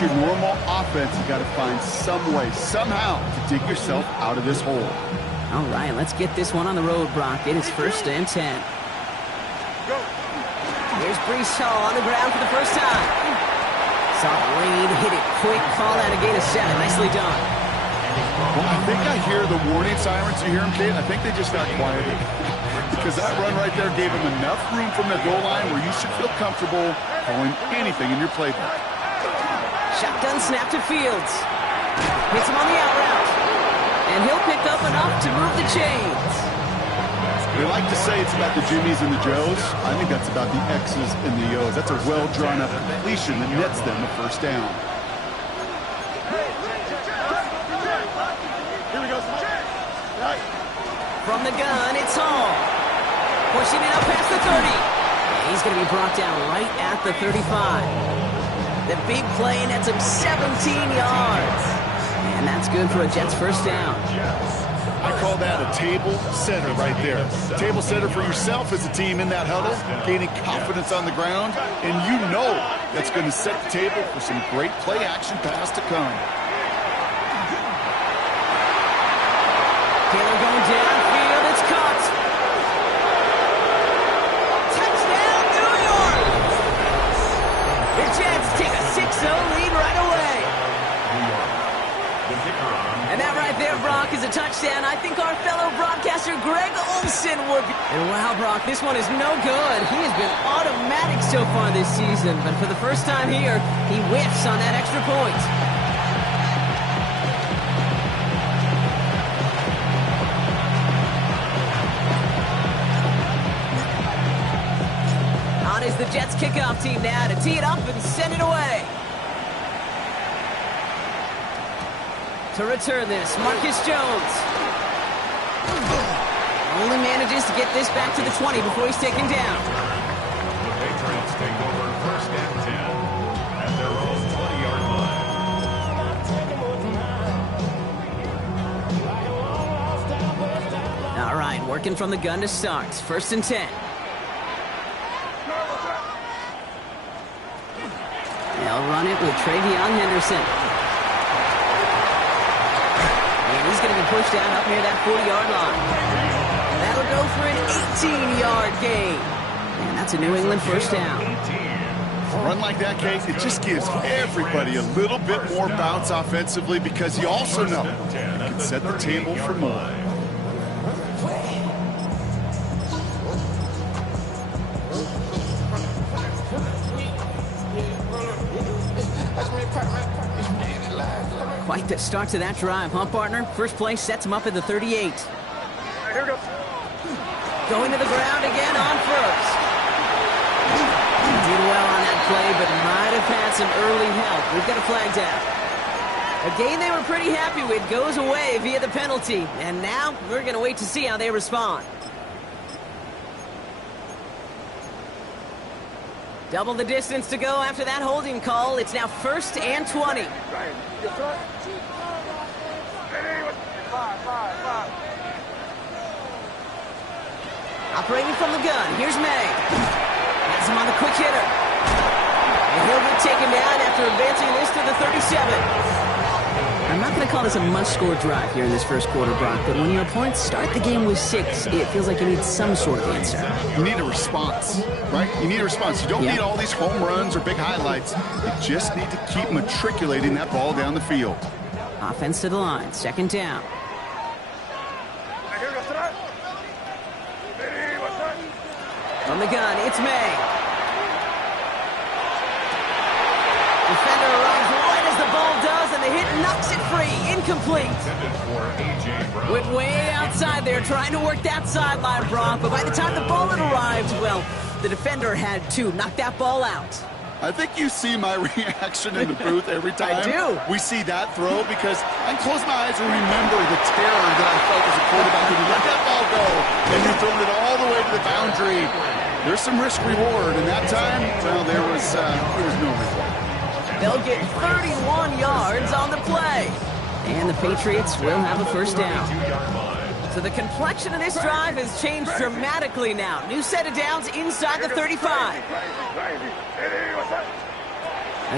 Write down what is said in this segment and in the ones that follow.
Your normal offense, you got to find some way, somehow, to dig yourself out of this hole. All right, let's get this one on the road, Brock. It is 1st and 10. Here's Brees Hall on the ground for the first time. Saw the lead, hit it quick, call out a gain of 7. Nicely done. Well, I think I hear the warning sirens. You hear them, Kate? I think they just got quieted. Because that run right there gave him enough room from the goal line where you should feel comfortable calling anything in your playbook. Shotgun snap to Fields. Hits him on the out route. And he'll pick up enough to move the chains. We like to say it's about the Jimmies and the Joes. I think that's about the X's and the O's. That's a well-drawn-up completion that nets them a first down. From the gun, it's Hall. Pushing it up past the 30. He's going to be brought down right at the 35. The big play nets him 17 yards. And that's good for a Jets first down. I call that a table setter right there. Table setter for yourself as a team in that huddle, gaining confidence on the ground, and you know that's going to set the table for some great play action pass to come. Taylor going downfield, it's caught. Touchdown, New York! The Jets take a 6-0 lead right away. And that right there, Brock, is a touchdown. I think our fellow broadcaster Greg Olson would be. And wow, Brock, this one is no good. He has been automatic so far this season, but for the first time here, he whiffs on that extra point. On is the Jets kickoff team now to tee it up and send it away. To return this, Marcus Jones. Only manages to get this back to the 20 before he's taken down. The Patriots take over 1st and 10 at their own 20-yard line. All right, working from the gun to start. 1st and 10. They'll run it with Travion Henderson. He's going to be pushed down up near that 40-yard line. That'll go for an 18-yard gain. And that's a New England first down. A run like that, Kate, it just gives everybody a little bit more bounce offensively because you also know you can set the table for more. Quite the start to that drive, huh, partner? First play sets him up at the 38. Here we go. Going to the ground again on first. Did well on that play, but might have had some early help. We've got a flag down. A game they were pretty happy with goes away via the penalty. And now we're going to wait to see how they respond. Double the distance to go after that holding call. It's now 1st and 20. Operating from the gun, here's May. Has him on the quick hitter. And he'll get taken down after advancing this to the 37. I'm not going to call this a must-score drive here in this first quarter, Brock, but when your opponents start the game with 6, it feels like you need some sort of answer. You need a response, right? You need a response. You don't need all these home runs or big highlights. You just need to keep matriculating that ball down the field. Offense to the line, 2nd down. From the gun, it's May. Defender arrives right as the ball does, and the hit knocks it free. Incomplete. Went way outside there, trying to work that sideline, Brock. But by the time the ball had arrived, well, the defender had to knock that ball out. I think you see my reaction in the booth every time I do. We see that throw because I close my eyes and remember the terror that I felt as a quarterback when you let that ball go and you're throwing it all the way to the boundary. There's some risk reward, and that time, well, there was no reward. They'll get 31 yards on the play. And the Patriots will have a first down. So the complexion of this drive has changed dramatically now. New set of downs inside the 35.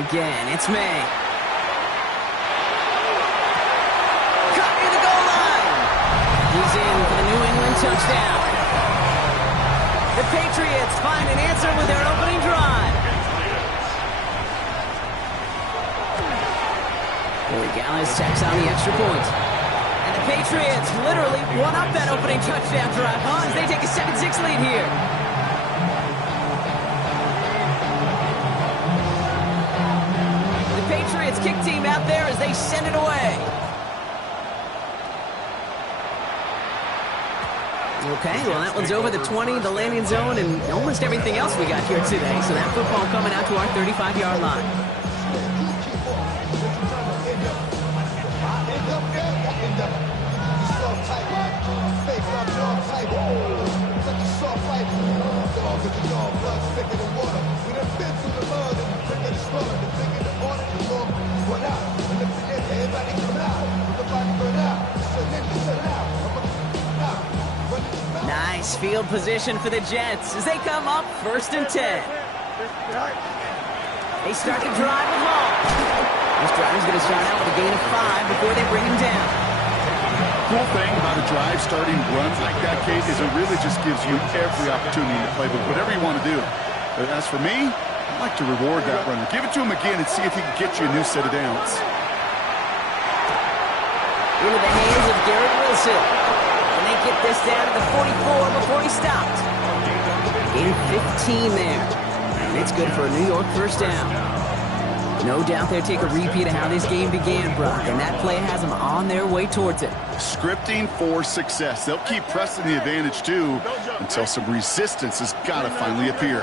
Again, it's May. goes in for the New England touchdown. The Patriots find an answer with their opening drive. Billy Gallis tacks on the extra point. And the Patriots literally won up that opening touchdown drive, as they take a 7-6 lead here. The Patriots kick team out there as they send it away. Okay, well that one's over the 20, the landing zone, and almost everything else we got here today. So that football coming out to our 35-yard line. Nice field position for the Jets as they come up 1st and 10. They start to drive with Hall. This driver's going to start out with a gain of 5 before they bring him down. Cool thing about a drive starting runs like that, Kate, is it really just gives you every opportunity to play with whatever you want to do. But as for me, I'd like to reward that runner. Give it to him again and see if he can get you a new set of downs. Into the hands of Garrett Wilson. And they get this down to the 44 before he stopped. Gain 15 there. And it's good for a New York first down. No doubt they'll take a repeat of how this game began, Brock, and that play has them on their way towards it. Scripting for success. They'll keep pressing the advantage, too, until some resistance has got to finally appear.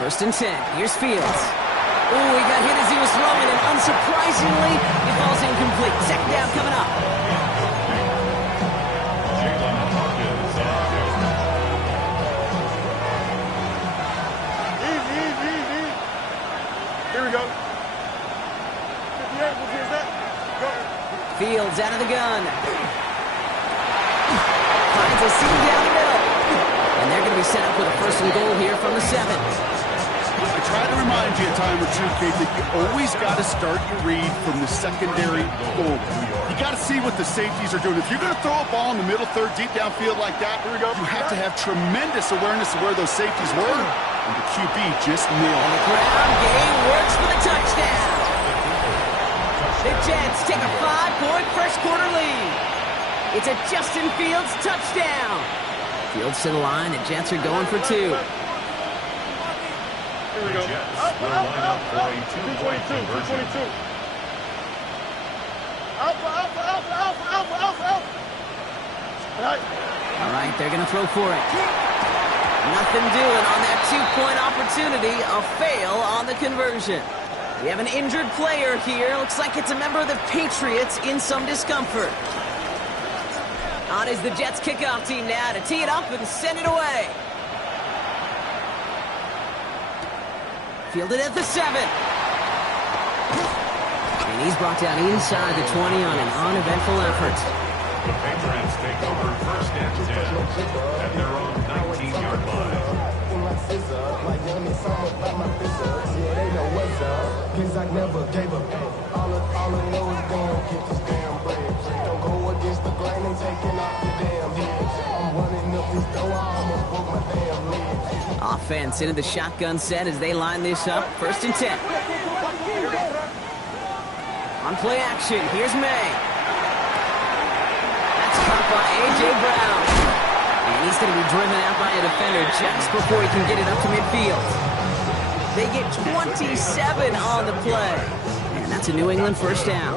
1st and 10. Here's Fields. Oh, he got hit as he was throwing, and unsurprisingly, it falls incomplete. 2nd down coming up. Here we go. Fields out of the gun. Finds a seam down the middle. And they're going to be set up with a 1st and goal here from the 7. I try to remind you a time or two, Kate, that you always got to start your read from the secondary goal. You got to see what the safeties are doing. If you're going to throw a ball in the middle third, deep downfield like that, you have to have tremendous awareness of where those safeties were. And the QB just nailed it. Ground game works for the touchdown. The Jets take a 5-point first quarter lead. It's a Justin Fields touchdown. Fields to the line, and Jets are going for 2. The Jets will line up for a 2-point conversion. All right, they're going to throw for it. Nothing doing on that 2-point opportunity. A fail on the conversion. We have an injured player here. Looks like it's a member of the Patriots in some discomfort. On is the Jets kickoff team now to tee it up and send it away. Fielded at the 7. And he's brought down inside the 20 on an uneventful effort. The Patriots take over 1st and 10 at their own 19-yard line. Offense into the shotgun set as they line this up. 1st and 10. On play action, here's May. That's caught by A.J. Brown. And he's going to be driven out by a defender just before he can get it up to midfield. They get 27 on the play. And that's a New England first down.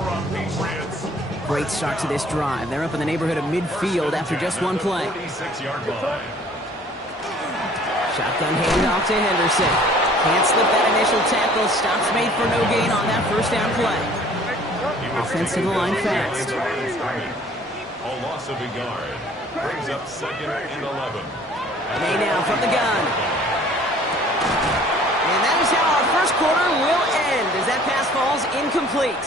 Great start to this drive. They're up in the neighborhood of midfield after just one play. 46-yard line. Shotgun handoff to Henderson. Can't slip that initial tackle. Stops made for no gain on that first down play. Offensive line fast. A loss of a yard. Brings up 2nd and 11. May now from the gun. And that is how our first quarter will end as that pass falls incomplete.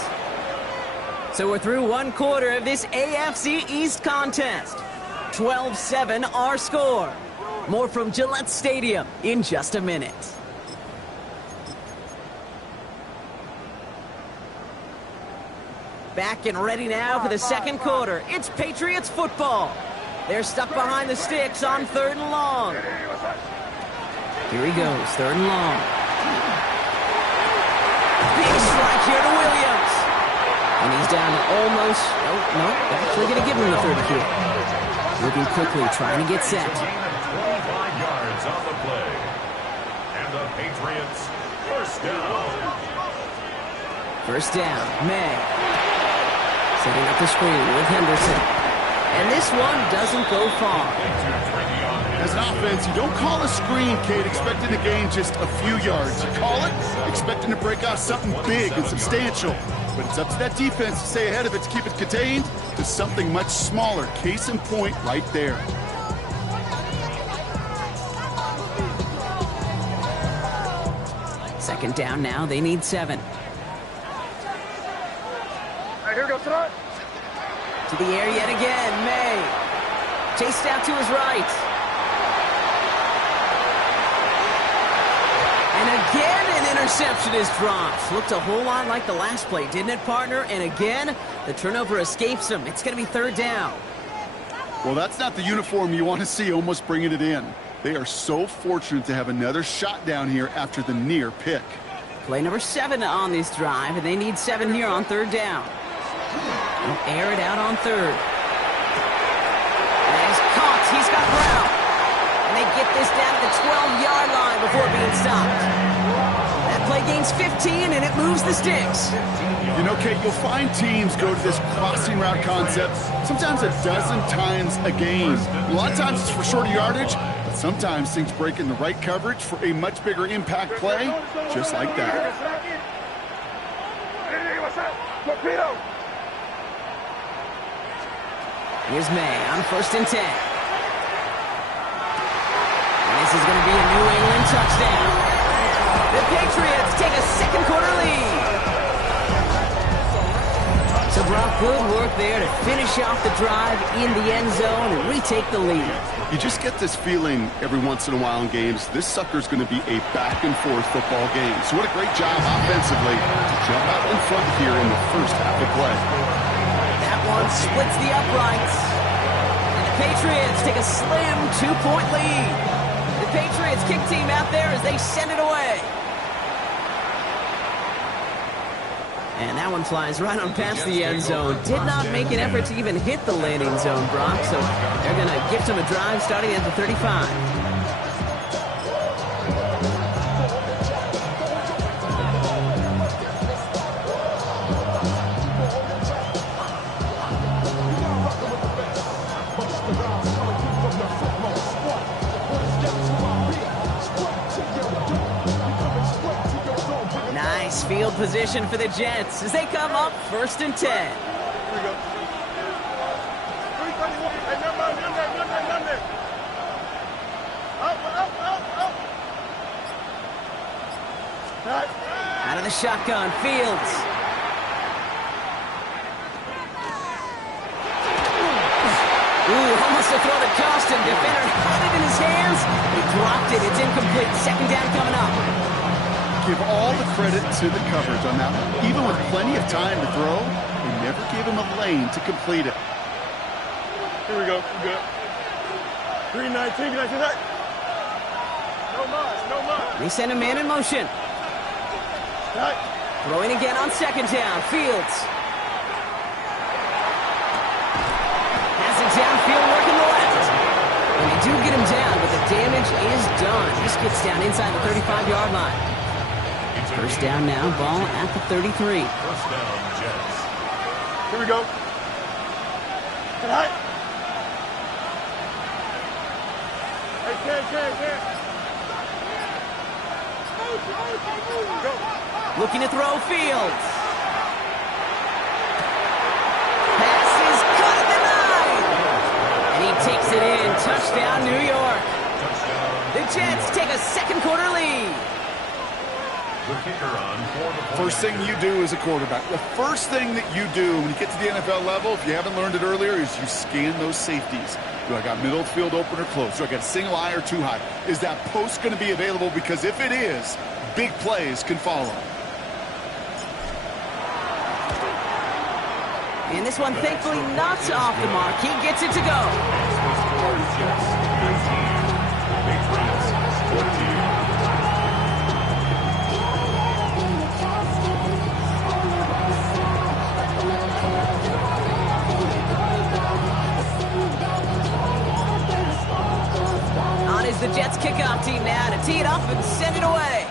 So we're through one quarter of this AFC East contest. 12-7 our score. More from Gillette Stadium in just a minute. Back and ready now for the second quarter. It's Patriots football. They're stuck behind the sticks on 3rd and long. Here he goes, 3rd and long. Big strike here to Williams. And he's down to almost, no, actually going to give him the 30 here. Moving quickly, trying to get set. 25 yards on the play. And the Patriots, first down. First down, May. Setting up the screen with Henderson. And this one doesn't go far. As an offense, you don't call a screen, Kate, expecting to gain just a few yards. You call it expecting to break out something big and substantial. But it's up to that defense to stay ahead of it, to keep it contained to something much smaller. Case in point right there. Second down now, they need 7. Here we go, front. To the air yet again, May. Chased out to his right. And again, an interception is dropped. Looked a whole lot like the last play, didn't it, partner? And again, the turnover escapes him. It's going to be 3rd down. Well, that's not the uniform you want to see almost bringing it in. They are so fortunate to have another shot down here after the near pick. Play number 7 on this drive, and they need 7 here on 3rd down. They'll air it out on 3rd. And he's caught. He's got Brown. And they get this down to the 12-yard line before being stopped. That play gains 15, and it moves the sticks. You know, Kate, you'll find teams go to this crossing route concept sometimes a dozen times a game. A lot of times it's for shorter yardage, but sometimes things break in the right coverage for a much bigger impact play, just like that. Here's May on 1st and 10. And this is going to be a New England touchdown. The Patriots take a second quarter lead. So Brock, good work there to finish off the drive in the end zone and retake the lead. You just get this feeling every once in a while in games, this sucker's going to be a back-and-forth football game. So what a great job offensively to jump out in front here in the first half of play. That one splits the uprights. And the Patriots take a slim 2-point lead. The Patriots kick team out there as they send it away. And that one flies right on past the end zone. Did not make an effort to even hit the landing zone, Brock. So they're going to gift him a drive starting at the 35. Nice field position for the Jets as they come up 1st and 10. Here we go. Out of the shotgun, Fields. Ooh, almost a throw that cost him. Defender had it in his hands. He dropped it. It's incomplete. Second down coming up. Give all the credit to the coverage on that one. Even with plenty of time to throw, they never gave him a lane to complete it. Here we go. We good. 319. No more. They send a man in motion. Right. Throwing again on 2nd down. Fields. Has it downfield working the left. And they do get him down, but the damage is done. This gets down inside the 35-yard line. First down now, ball at the 33. First down, Jets. Here we go. Right. Hey, Go. Looking to throw Fields. Pass is cut at the 9. And he takes it in. Touchdown, New York. The Jets take a second quarter lead. The kicker on for the First thing you do as a quarterback, the first thing that you do when you get to the NFL level, if you haven't learned it earlier, is you scan those safeties. Do I got middle field open or close? Do I got a single high or two high? Is that post going to be available? Because if it is, big plays can follow. And this one thankfully not off the mark. He gets it to go. The score is Jets 19, Patriots 14. On is the Jets kickoff team now to tee it up and send it away.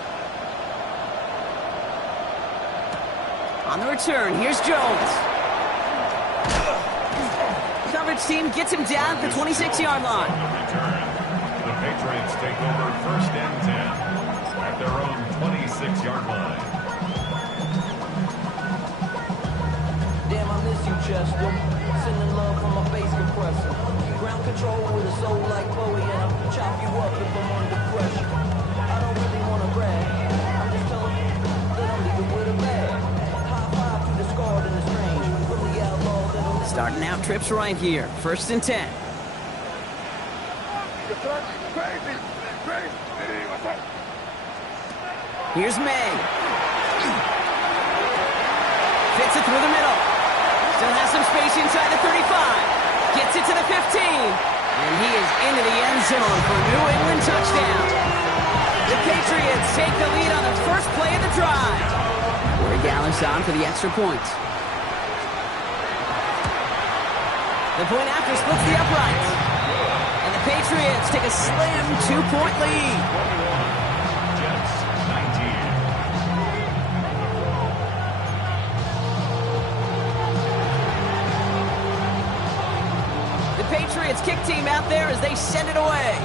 On the return, here's Jones. Coverage team gets him down at the 26-yard line. On the return, the Patriots take over 1st and 10 at their own 26-yard line. Damn, I miss you, Chester. Sending love from my bass compressor. Ground control with a soul like Bowie, and I'll chop you up if I'm under pressure. I don't really want to brag. I'm just telling you that I'm leaving with a bag. High five to the scarred and the strange. From the outlaw that'll... Starting out trips right here. 1st and 10. Crazy. Crazy. Here's May. Fits it through the middle. Still has some space inside the 35. Gets it to the 15. And he is into the end zone for a New England touchdown. The Patriots take the lead on the first play of the drive. Corey Gallis on for the extra point. The point after splits the uprights. And the Patriots take a slim 2-point lead. Jets 19. The Patriots kick team out there as they send it away.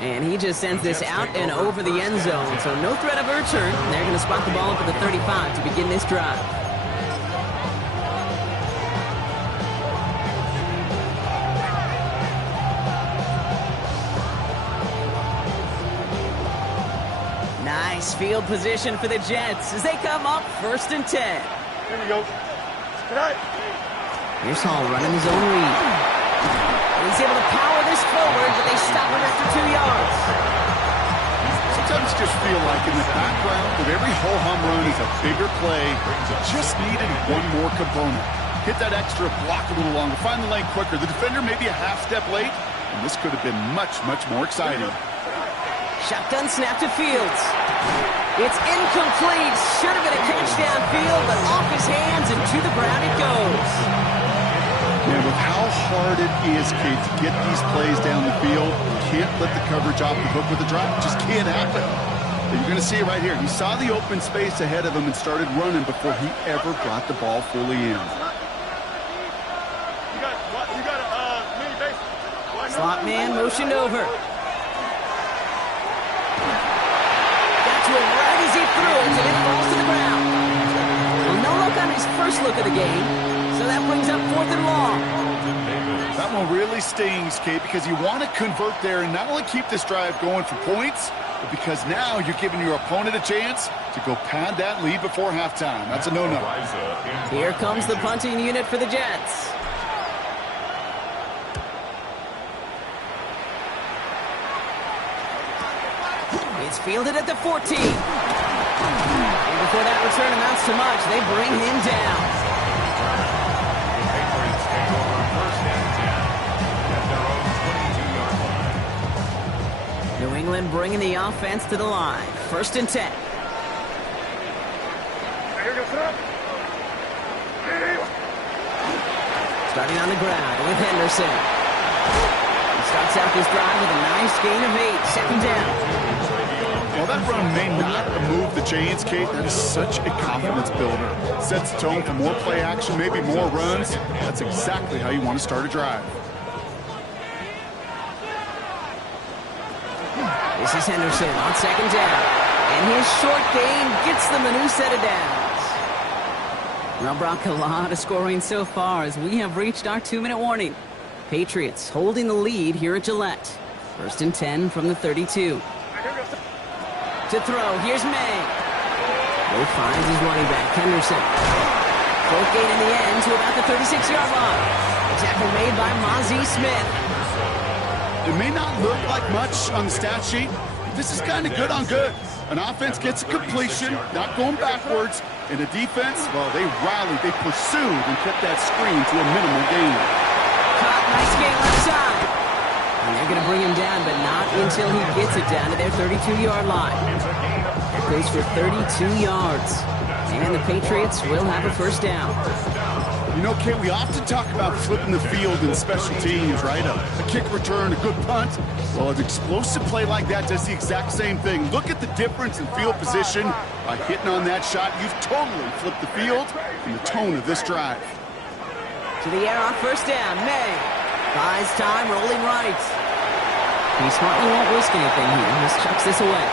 And he just sends this out and over the end zone, so no threat of a return. They're going to spot the ball up at the 35 to begin this drive. Nice field position for the Jets as they come up 1st and 10. Here we go. Tonight. Here's Hall running his own read. And he's able to power this forward, but they stop him after 2 yards. Sometimes you just feel like in the background of every ho-hum run is a bigger play. Just needed one more component. Hit that extra block a little longer. Find the lane quicker. The defender maybe a half step late. And this could have been much, much more exciting. Shotgun snap to Fields. It's incomplete. Should have been a catch downfield, but off his hands and to the ground it goes. Man, with how hard it is, Kate, to get these plays down the field, you can't let the coverage off the hook with the drive. It just can't happen. You're going to see it right here. He saw the open space ahead of him and started running before he ever brought the ball fully in. You got a mini base. Slot man motioned over. Got to him right as he threw it, and it falls to the ground. Well, no look on his first look of the game, so that brings up 4th and long. That one really stings, Kate, because you want to convert there and not only keep this drive going for points, but because now you're giving your opponent a chance to go pad that lead before halftime. That's a no-no. Here comes the punting unit for the Jets. It's fielded at the 14. And before that return amounts to much, they bring him down. The Patriots take over 1st and 10 at their own 22-yard line. New England bringing the offense to the line. 1st and 10. Starting on the ground with Henderson. He starts out this drive with a nice gain of 8. 2nd down. Well, that run may not move the chains, Kate. That is such a confidence builder. Sets the tone for more play action, maybe more runs. That's exactly how you want to start a drive. This is Henderson on 2nd down. And his short gain gets them a new set of downs. Now, Brock, a lot of scoring so far as we have reached our 2-minute warning. Patriots holding the lead here at Gillette. 1st and 10 from the 32. To throw, here's May. Mo finds his running back, Henderson. Both gain in the end to about the 36-yard line. A tackle made by Mozzie Smith. It may not look like much on the stat sheet. This is kind of good on good. An offense gets a completion, not going backwards, and the defense, well, they rallied, they pursued, and kept that screen to a minimal gain. Caught, nice game left side. And they're going to bring him down, but not until he gets it down to their 32-yard line. That goes for 32 yards. And the Patriots will have a first down. You know, Kate, we often talk about flipping the field in special teams, right? A kick return, a good punt. Well, an explosive play like that does the exact same thing. Look at the difference in field position. By hitting on that shot, you've totally flipped the field and the tone of this drive. To the air on first down. May buys time, rolling right. He smartly won't risk anything here. Just chucks this away.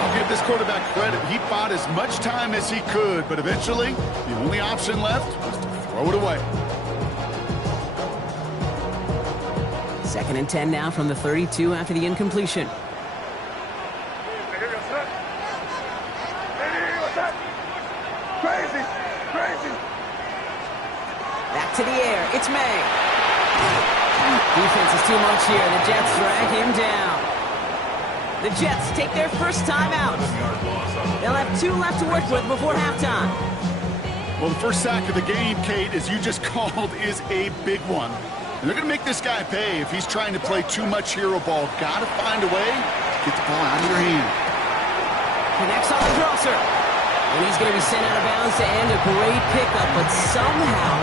I'll give this quarterback credit. He bought as much time as he could, but eventually, the only option left was to throw it away. 2nd and 10 now from the 32 after the incompletion. Crazy, crazy. Back to the air. It's May. Defense is too much here. The Jets drag him down. The Jets take their first time out. They'll have 2 left to work with before halftime. Well, the first sack of the game, Kate, as you just called, is a big one. And they're going to make this guy pay if he's trying to play too much hero ball. Got to find a way to get the ball out of your hand. Connects on the crosser. And he's going to be sent out of bounds to end a great pickup, but somehow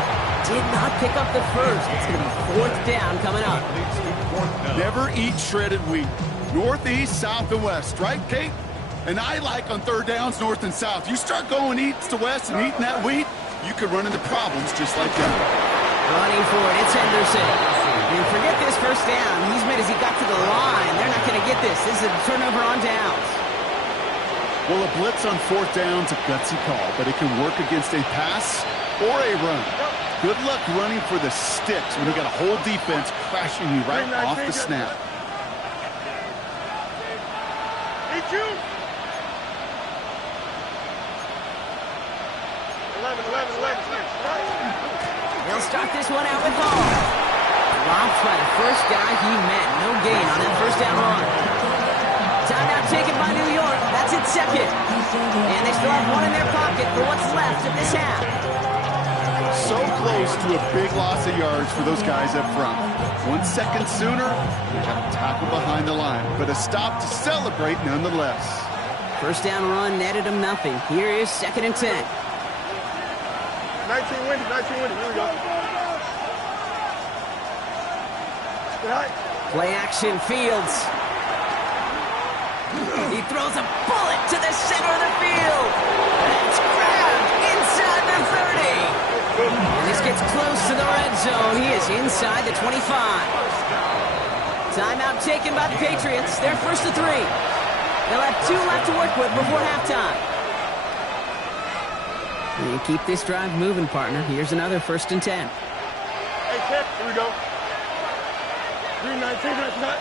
did not pick up the first. It's going to be 4th down coming up. Never eat shredded wheat. Northeast, south, and west, right, Kate? And I like on 3rd downs, north and south. You start going east to west and eating that wheat, you could run into problems just like that. Running for it, it's Henderson. And forget this first down. He's made as he got to the line. They're not going to get this. This is a turnover on downs. Well, a blitz on 4th down's a gutsy call, but it can work against a pass or a run. Good luck running for the sticks when you got a whole defense crashing you right off the snap. Eat you. 11. They'll start this one out with ball. Blocked by the first guy he met. No gain on that first down run. Timeout taken by New York. That's its 2nd. And they still have 1 in their pocket for what's left of this half. So close to a big loss of yards for those guys up front. 1 second sooner, they got a tackle behind the line, but a stop to celebrate nonetheless. First down run netted him nothing. Here is 2nd and 10. 19 windy. Here we go. Good high. Play action, Fields. He throws a bullet to the center of the field. It's grabbed inside the 30. And this gets close to the red zone. He is inside the 25. Timeout taken by the Patriots. They're 1st and 3. They'll have 2 left to work with before halftime. You keep this drive moving, partner. Here's another 1st and 10. Hey, Kev, here we go. 319, that's not.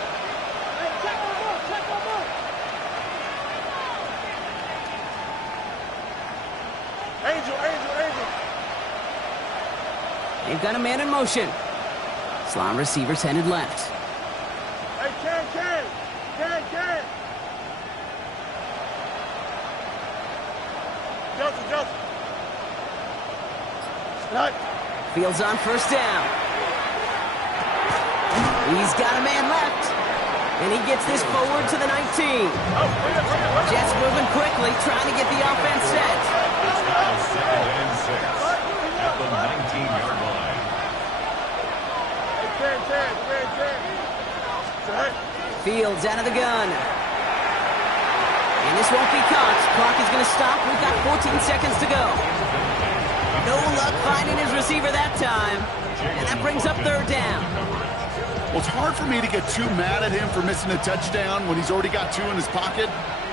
Angel. They've got a man in motion. Slot receivers headed left. Hey, Ken. Justin. Right. Fields on first down. He's got a man left. And he gets this forward to the 19. Jets moving quickly, trying to get the offense set. It's now 2nd and 6 at the 19-yard line. Hey, Fields out of the gun. And this won't be caught. Clock is going to stop. We've got 14 seconds to go. No luck finding his receiver that time. And that brings up 3rd down. Well, it's hard for me to get too mad at him for missing a touchdown when he's already got 2 in his pocket.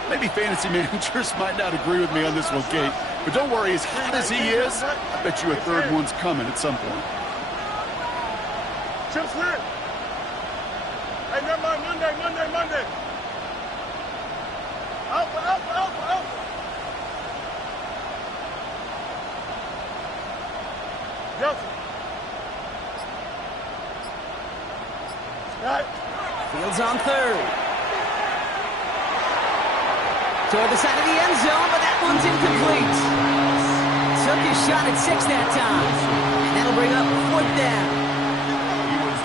Maybe fantasy managers might not agree with me on this one, Kate. But don't worry, as hot as he is, I bet you a 3rd one's coming at some point. Chip Slim. Hey, never mind. Monday. Alpha. Justin. Right. Fields on 3rd. toward the side of the end zone, but that one's incomplete. Took his shot at 6 that time. And that'll bring up 4th down.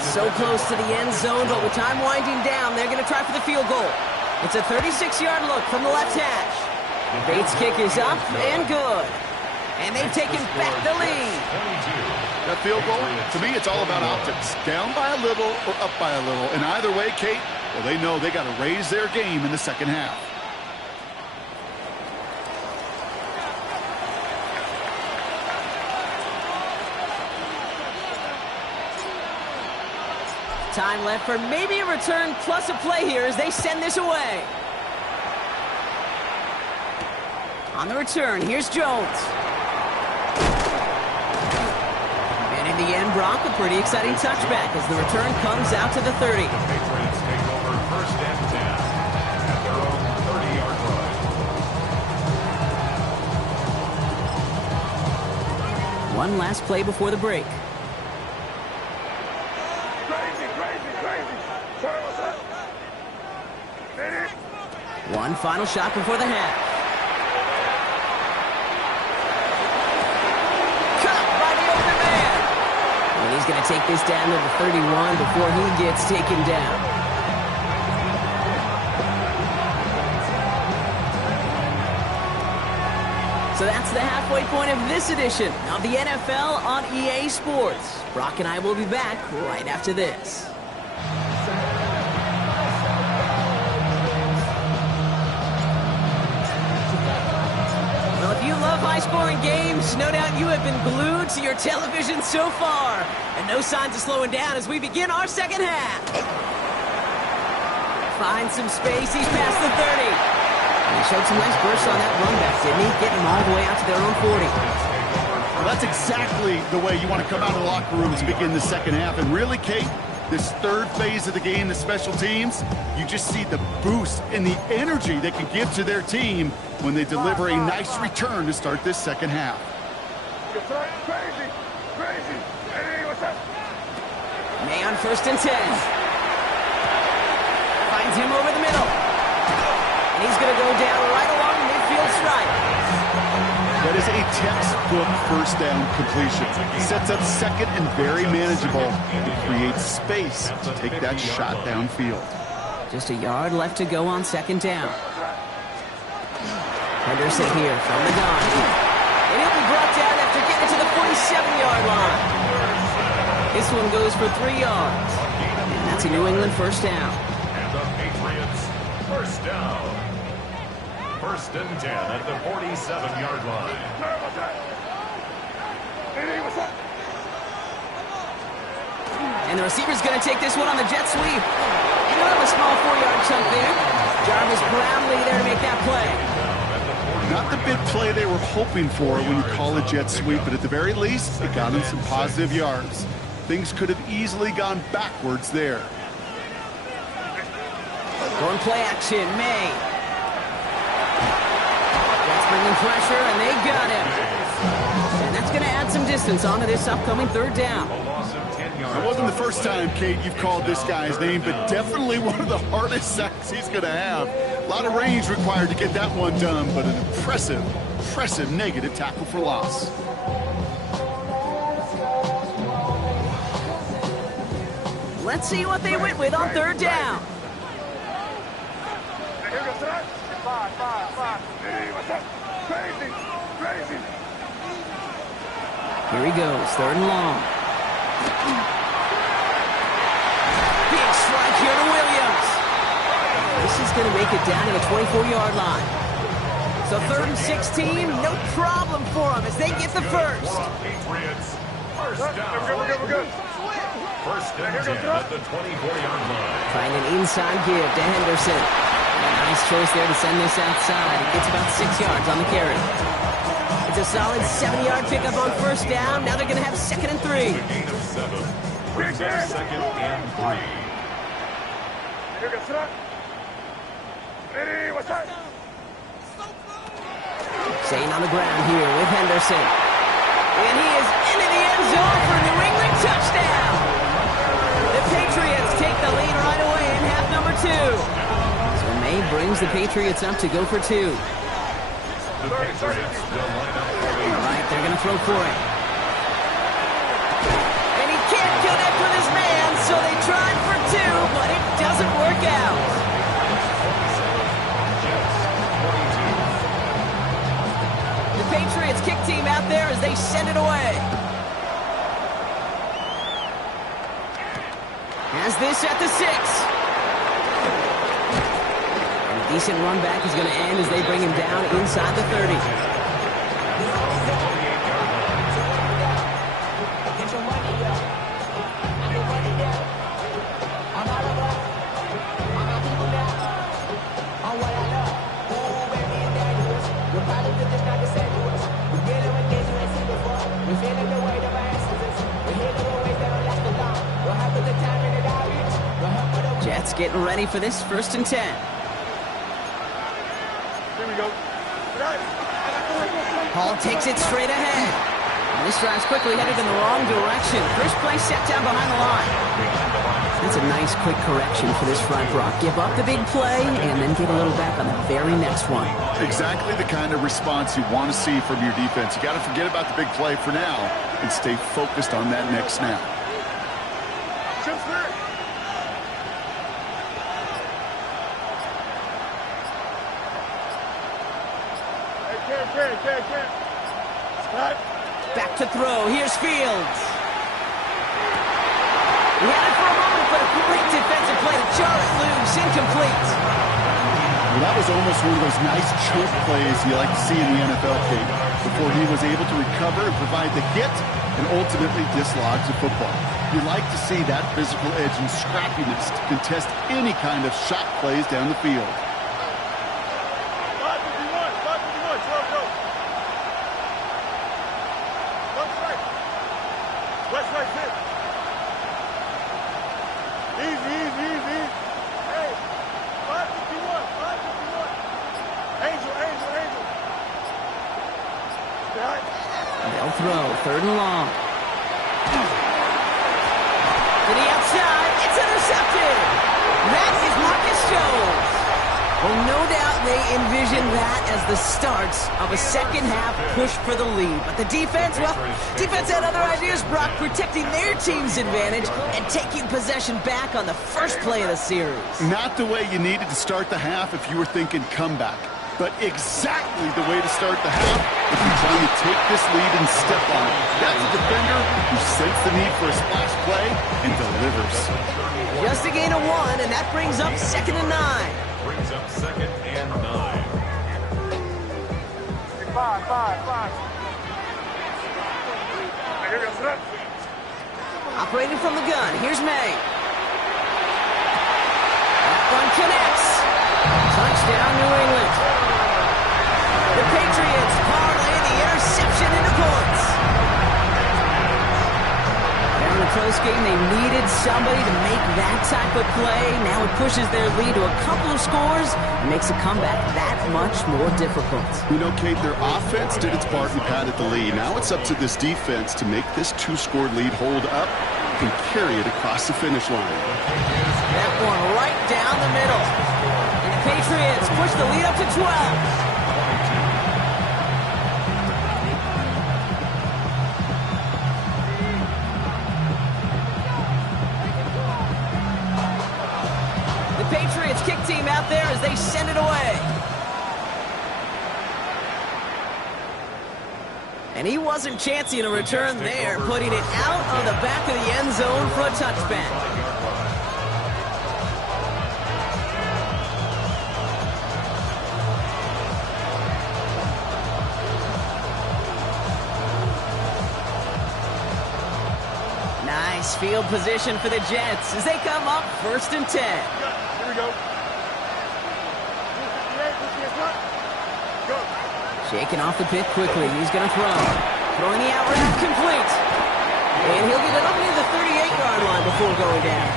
So close to the end zone, but with time winding down, they're going to try for the field goal. It's a 36-yard look from the left hash. Bates' kick is up and good. And they've taken back the lead. That field goal, to me, it's all about optics. Down by a little or up by a little. And either way, Kate, well, they know they got to raise their game in the second half. Time left for maybe a return plus a play here as they send this away. On the return, here's Jones. And in the end, Brock, a pretty exciting touchback as the return comes out to the 30. The Patriots take over 1st and 10 at their own 30-yard line. One last play before the break. One final shot before the half. Cut by the open man. And he's going to take this down to the 31 before he gets taken down. So that's the halfway point of this edition of the NFL on EA Sports. Brock and I will be back right after this. If you love high-scoring games, no doubt you have been glued to your television so far. And no signs of slowing down as we begin our second half. Finds some space, he's past the 30. And he showed some nice bursts on that run back, didn't he? Getting them all the way out to their own 40. Well, that's exactly the way you want to come out of the locker room to begin the second half. And really, Kate, this third phase of the game, the special teams, you just see the boost and the energy they can give to their team when they deliver a nice return to start this second half. May on 1st and 10. Finds him over the middle. And he's going to go down right along the midfield stripe. That is a textbook first down completion. Sets up second and very manageable. It creates space to take that shot downfield. Just a yard left to go on 2nd down. Henderson here from the gun. And he'll be brought down after getting to the 47-yard line. This one goes for 3 yards. And that's a New England 1st down. And the Patriots 1st down. 1st and 10 at the 47-yard line. And the receiver's going to take this one on the jet sweep. Kind of a small 4-yard chunk there. Jarvis Brownlee there to make that play. Not the big play they were hoping for when you call a jet sweep, but at the very least, it got them some positive yards. Things could have easily gone backwards there. Going play action, May. That's bringing pressure, and they got him. And that's going to add some distance onto this upcoming 3rd down. It wasn't the first time, Kate, you've called this guy's name, but definitely one of the hardest sacks he's going to have. A lot of range required to get that one done, but an impressive negative tackle for loss. Let's see what they went with on 3rd down. Here he goes, 3rd and long. Big strike here to Williams. This is going to make it down to the 24-yard line. So 3rd and 16, no problem for them as they get the first. Patriots 1st down. We're good. 1st and 10 at the 24-yard line. Find an inside give to Henderson. Nice choice there to send this outside. He gets about 6 yards on the carry. It's a solid 70-yard pickup on 1st down. Now they're going to have 2nd and 3. A gain of 7. Brings up 2nd and 3. Staying on the ground here with Henderson. And he is into the end zone for a New England touchdown. The Patriots take the lead right away in half number 2. So May brings the Patriots up to go for two. The Patriots will line up for the All right, they're going to throw for it. And he can't connect with his man, so they tried for two, but it doesn't work out. The Patriots kick team out there as they send it away. Has this at the 6. And a decent run back is going to end as they bring him down inside the 30. Jets getting ready for this 1st and 10. Here we go. Hall takes it straight ahead. And this drive's quickly headed in the wrong direction. First play set down behind the line. That's a nice quick correction for this front row. Give up the big play and then get a little back on the very next one. Exactly the kind of response you want to see from your defense. You got to forget about the big play for now and stay focused on that next snap. Chip spirit. Hey, can't. Scott. Back to throw. Here's Fields. He had it for a moment, but a great defensive play to jar it loose. Incomplete. Well, that was almost one of those nice choke plays you like to see in the NFL, Kate, before he was able to recover and provide the hit and ultimately dislodge the football. You like to see that physical edge and scrappiness to contest any kind of shot plays down the field. 551, 12 go. West right, hit. Easy. Hey, 551. Angel. Right. They'll throw. 3rd and long. To the outside. It's intercepted. That is Marcus Jones. Well, no doubt they envision that as the start of a second-half push for the lead. But the defense had other ideas, Brock, protecting their team's advantage and taking possession back on the first play of the series. Not the way you needed to start the half if you were thinking comeback, but exactly the way to start the half if you're trying to take this lead and step on it. That's a defender who sensed the need for a splash play and delivers. Just a gain of 1, and that brings up 2nd and 9. brings up 2nd and 9. 5. Here we go, set. Operating from the gun, here's May. That one connects. Touchdown, New England. The Patriots parlay the interception into points. Down in the close game, they needed somebody to make that type of play. Now it pushes their lead to a couple of scores and makes a comeback that much more difficult. You know, Kate, their offense did its part and padded the lead. Now it's up to this defense to make this 2-score lead hold up and carry it across the finish line. That one right down the middle. And the Patriots push the lead up to 12. Patriots kick team out there as they send it away. And he wasn't chancing a return there, putting it out of the back of the end zone for a touchback. Nice field position for the Jets as they come up 1st and 10. Here we go. Go. Shaking off the pit quickly. He's going to throw. Throwing the out route complete. And he'll get it up near the 38-yard line before going down.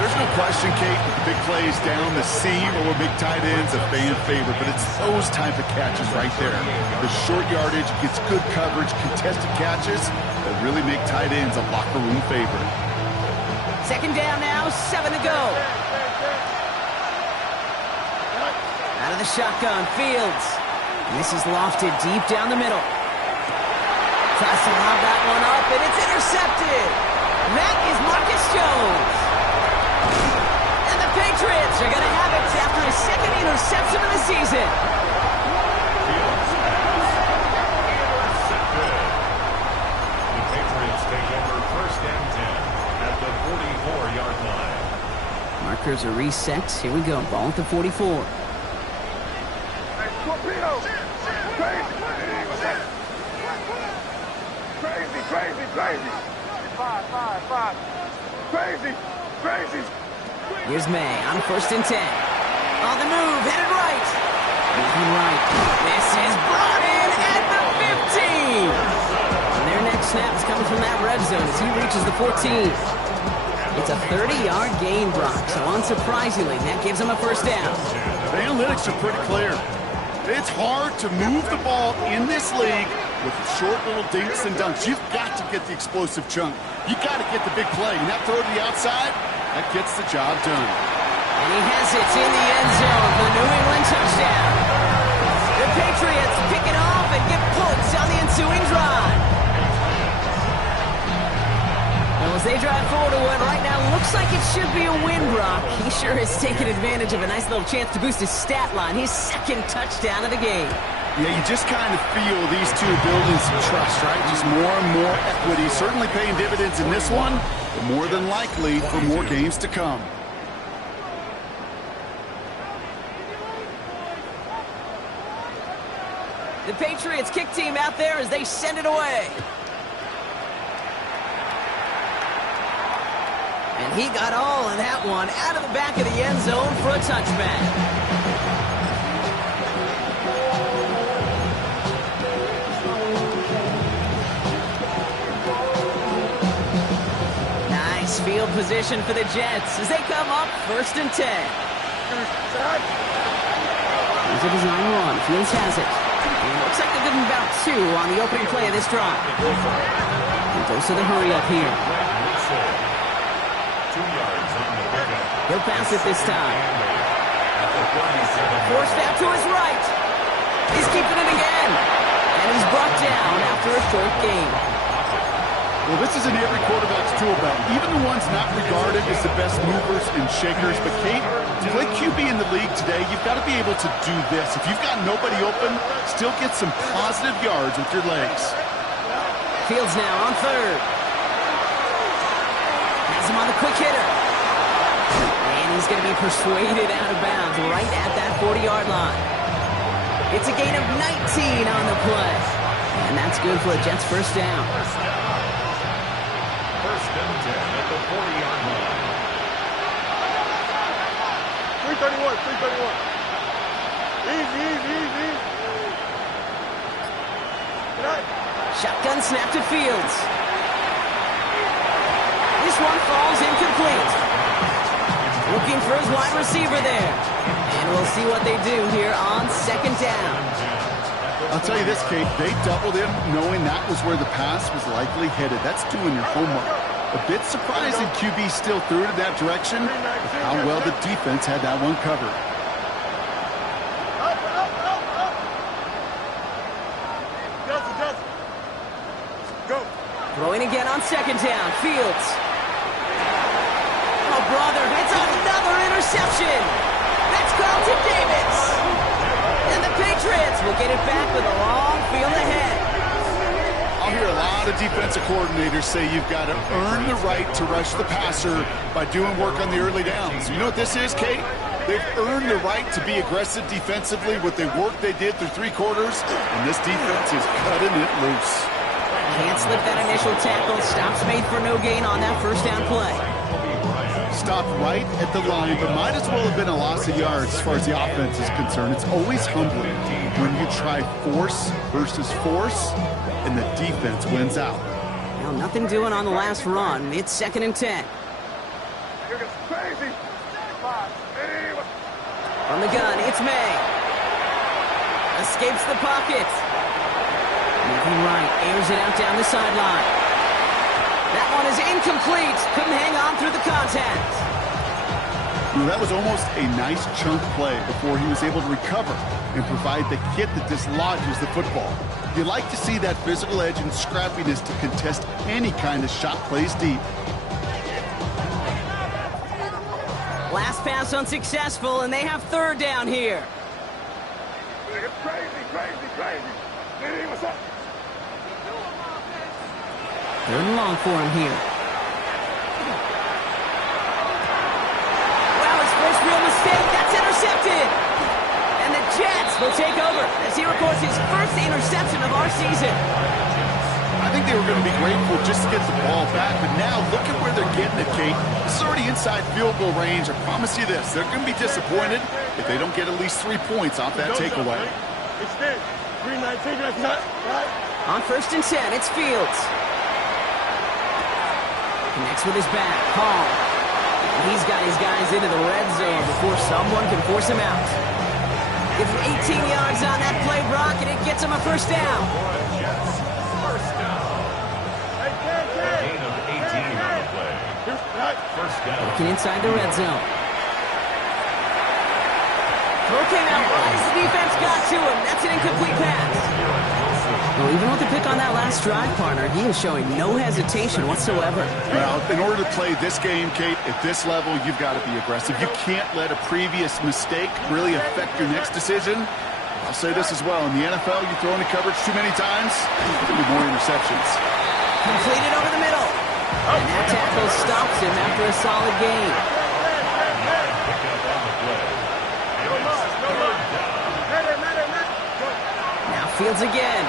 There's no question, Kate, that the big plays down the seam or big tight ends a fan favorite, but it's those type of catches right there. The short yardage gets good coverage, contested catches that really make tight ends a locker room favorite. 2nd down now, 7 to go. the shotgun, Fields. This is lofted deep down the middle. Tries to lob that one up, and it's intercepted. That is Marcus Jones. And the Patriots are going to have it after his second interception of the season. Fields intercepted. The Patriots take over first and 10 at the 44-yard line. Markers are reset. Here we go. Ball at the 44. Torpedo! Crazy! 5. Crazy! Here's May on a first and 10. On the move, headed right. Moving right. This is brought in at the 15. And their next snap is coming from that red zone as he reaches the 14. It's a 30-yard gain, Brock, so unsurprisingly, that gives him a first down. The analytics are pretty clear. It's hard to move the ball in this league with short little dinks and dunks. You've got to get the explosive chunk. You've got to get the big play. And that throw to the outside, that gets the job done. And he has it in the end zone for the New England touchdown. The Patriots pick it off and get points on the ensuing drive. Well, as they drive forward to what right now looks like it should be a win, Brock. He sure has taken advantage of a nice little chance to boost his stat line. His second touchdown of the game. Yeah, you just kind of feel these two building some trust, right? Just more and more equity. Certainly paying dividends in this one, but more than likely for more games to come. The Patriots kick team out there as they send it away. And he got all of that one out of the back of the end zone for a touchback. Nice field position for the Jets as they come up first and 10. Here's a design run. Fields has it. And it looks like they'll give him about 2 on the opening play of this drive. He goes to the hurry up here. 2 yards on the pickup. He'll pass it this time. Forced out to his right. He's keeping it again. And he's brought down after a short gain. Well, this is in every quarterback's tool belt. Even the ones not regarded as the best movers and shakers. But, Kate, to play QB in the league today, you've got to be able to do this. If you've got nobody open, still get some positive yards with your legs. Fields now on third. Has him on the quick hitter. And he's going to be persuaded out of bounds right at that 40-yard line. It's a gain of 19 on the play. And that's good for a Jets first down. First and 10 at the 40-yard line. 331. Easy. Good night. Shotgun snap to Fields. This one falls incomplete. Looking for his wide receiver there. And we'll see what they do here on second down. I'll tell you this, Kate, they doubled him knowing that was where the pass was likely headed. That's doing your homework. A bit surprising QB still threw it in that direction with how well the defense had that one covered. Justin. Go. Throwing again on second down. Fields. Oh, brother, it's another interception. That's Carlton Davis. And the Patriots will get it back with a long field ahead. I'll hear a lot of defensive coordinators say you've got to earn the right to rush the passer by doing work on the early downs. You know what this is, Kate? They've earned the right to be aggressive defensively with the work they did through 3 quarters, and this defense is cutting it loose. Can't slip that initial tackle. Stops made for no gain on that first down play. Stopped right at the line, but might as well have been a loss of yards as far as the offense is concerned. It's always humbling when you try force versus force, and the defense wins out. Well, nothing doing on the last run. It's second and 10. Crazy. From the gun, it's May. Escapes the pocket. Moving right, airs it out down the sideline. That one is incomplete. Couldn't hang on through the contact. You know, that was almost a nice chunk play before he was able to recover and provide the hit that dislodges the football. You like to see that physical edge and scrappiness to contest any kind of shot plays deep. Last pass unsuccessful, and they have third down here. Crazy, crazy, crazy. Diddy, what's up? Third and long for him here. Wow, his first real mistake. That's intercepted. And the Jets will take over as he records his first interception of our season. I think they were going to be grateful just to get the ball back, but now look at where they're getting it, Kate. This is already inside field goal range. I promise you this, they're going to be disappointed if they don't get at least 3 points off that takeaway. Extend. 319, that's not right. On first and 10, it's Fields. Connects with his back, Hall. He's got his guys into the red zone before someone can force him out. Gives him 18 yards on that play, Brock, and it gets him a first down. First down. Gain of 18 on the play. First down. Looking inside the red zone. Throw came out right as the defense got to him. That's an incomplete pass. Well, even with the pick on that last drive, partner, he is showing no hesitation whatsoever. Well, in order to play this game, Kate, at this level, you've got to be aggressive. You can't let a previous mistake really affect your next decision. I'll say this as well. In the NFL, you throw into coverage too many times, there'll be more interceptions. Completed over the middle. And that tackle stops him after a solid gain. Now Fields again.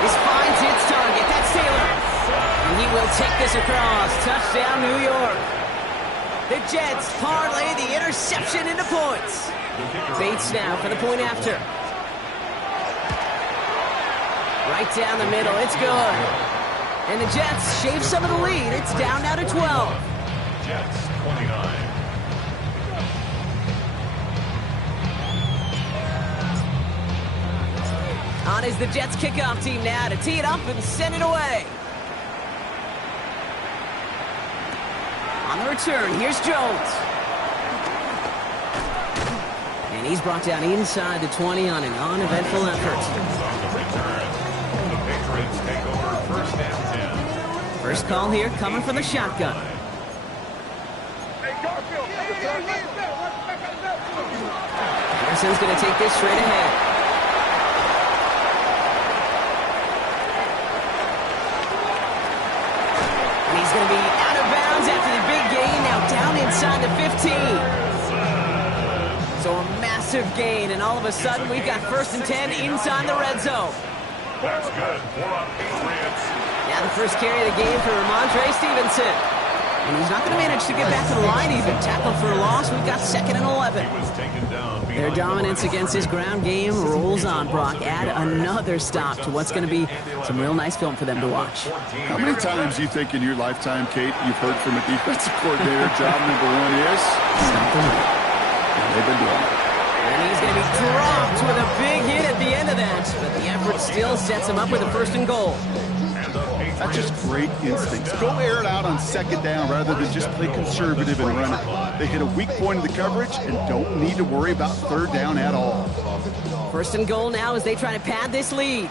This finds its target. That's Taylor. And he will take this across. Touchdown, New York. The Jets parlay the interception into points. Bates now for the point after. Right down the middle. It's good. And the Jets shave some of the lead. It's down now to 12. Jets 29. On is the Jets kickoff team now to tee it up and send it away. On the return, here's Jones. And he's brought down inside the 20 on an uneventful effort. On the return, the Patriots take over first and 10. First call here coming from the shotgun. Hey, Garfield. Harrison's going to take this straight ahead. And he's going to be out of bounds after the big gain, now down inside the 15. So a massive gain, and all of a sudden we've got first and 10 inside the red zone. That's good for Patriots. Now the first carry of the game for Ramondre Stevenson. And he's not going to manage to get back to the line even. Tackled for a loss. We've got second and 11. He was taken down. Their dominance against his ground game rolls on, Brock. Add another stop to what's going to be some real nice film for them to watch. How many times do you think in your lifetime, Kate, you've heard from a defensive coordinator, job number one is? Stop the run. And they've been doing it. And he's going to be dropped with a big hit at the end of that. But the effort still sets him up with a first and goal. That's just great instincts. Go air it out on second down rather than just play conservative and run it. They hit a weak point in the coverage and don't need to worry about third down at all. First and goal now as they try to pad this lead.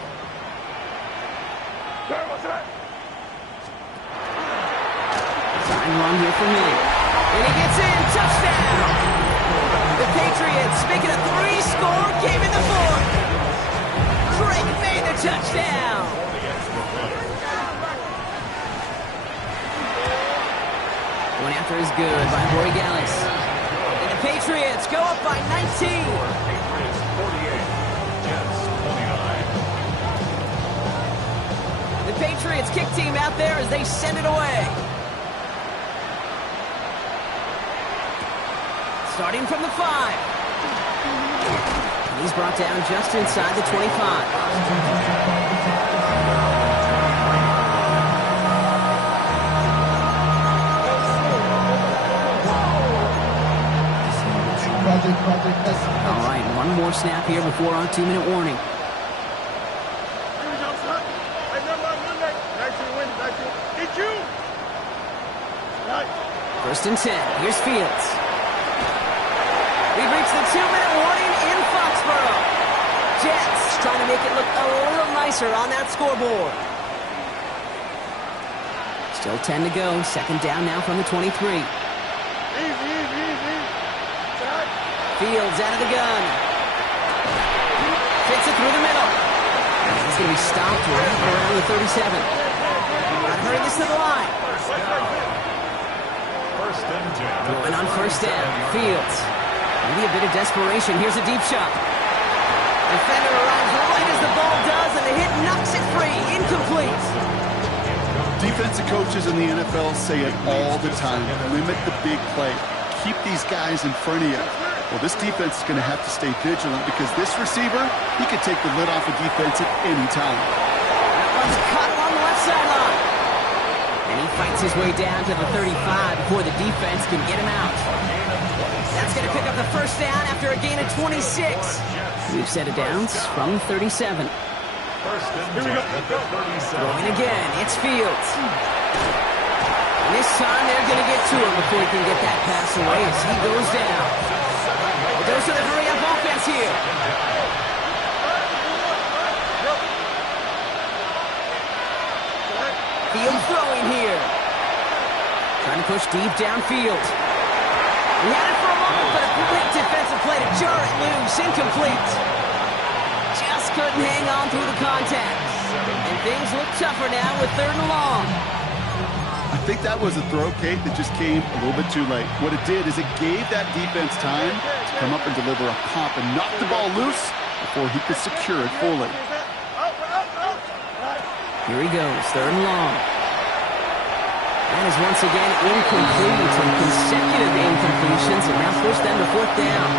Time run here for me. And he gets in. Touchdown! The Patriots make it a 3-score game in the fourth. Drake made the touchdown. One after is good by Borregales. And the Patriots go up by 19. Patriots 48. Jets 29. The Patriots kick team out there as they send it away. Starting from the 5. And he's brought down just inside the 25. All right, one more snap here before our 2-minute warning. Get you. Right. First and 10. Here's Fields. We've reached the 2-minute warning in Foxborough. Jets trying to make it look a little nicer on that scoreboard. Still 10 to go. Second down now from the 23. Fields out of the gun. Fits it through the middle. He's going to be stopped right around the 37. Got to hurry this to the line. Throwing on first down. Fields. Maybe a bit of desperation. Here's a deep shot. Defender arrives right as the ball does, and the hit knocks it free. Incomplete. Defensive coaches in the NFL say it all the time. Limit the big play. Keep these guys in front of you. Well, this defense is going to have to stay vigilant because this receiver, he could take the lid off a defense at any time. That one's caught along the left sideline. And he fights his way down to the 35 before the defense can get him out. That's going to pick up the first down after a gain of 26. We've set it down from 37. Throwing again, it's Fields. And this time they're going to get to him before he can get that pass away as he goes down. It goes to the hurry-up offense here. Fields throwing here. Trying to push deep downfield. He had it for a moment, but a great defensive play to jar it loose. Incomplete. Just couldn't hang on through the contact. And things look tougher now with 3rd and long. I think that was a throw, Kate, that just came a little bit too late. What it did is it gave that defense time to come up and deliver a pop and knock the ball loose before he could secure it fully. Here he goes, 3rd and long. That is once again incomplete, and consecutive incompletions, and now push them to 4th down.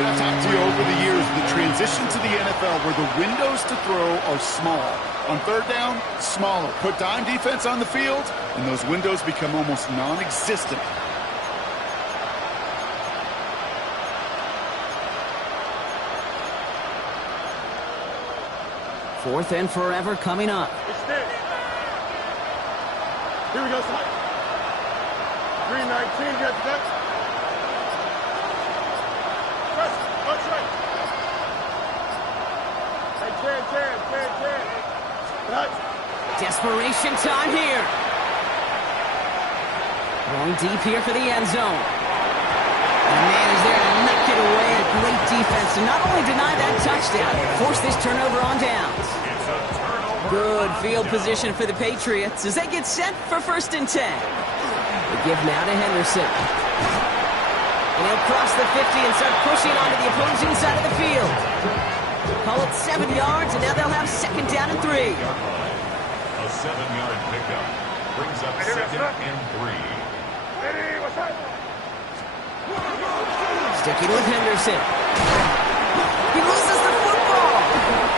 I've talked to you over the years, the transition to the NFL where the windows to throw are small. On 3rd down, smaller. Put dime defense on the field, and those windows become almost non-existent. Fourth and forever coming up. Here we go, son. 319, you have that. Press, watch right. Hey, 10. Desperation time here. Going deep here for the end zone. And man is there to knock it away. A great defense to not only deny that touchdown, force this turnover on downs. Good field position for the Patriots as they get set for 1st and 10. They give now to Henderson. And he'll cross the 50 and start pushing onto the opposing side of the field. Call it 7 yards, and now they'll have 2nd down and 3. A 7-yard pickup brings up 2nd and 3. Sticking with Henderson. He loses the football.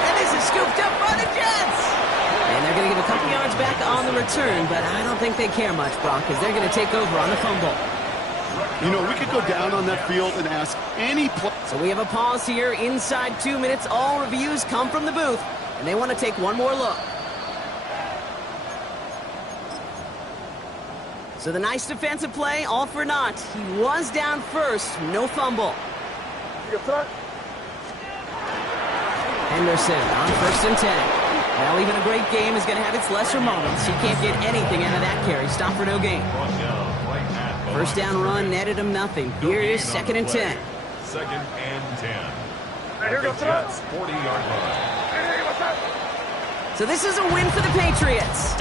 And this is scooped up by the Jets. And they're going to give a couple yards back on the return, but I don't think they care much, Brock, because they're going to take over on the fumble. You know, we could go down on that field and ask any play. So we have a pause here. Inside 2 minutes, all reviews come from the booth, and they want to take one more look. So the nice defensive play, all for naught. He was down first, no fumble. Henderson on 1st and 10. Well, even a great game is going to have its lesser moments. He can't get anything out of that carry. Stop for no gain. First down run netted him nothing. Here is 2nd and 10. 2nd and 10. Here goes the Jets, 40-yard line. So this is a win for the Patriots.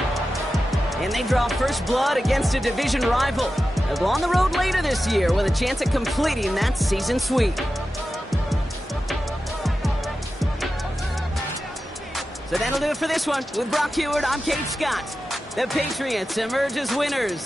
And they draw first blood against a division rival. They'll go on the road later this year with a chance at completing that season sweep. So that'll do it for this one. With Brock Heward, I'm Kate Scott. The Patriots emerge as winners.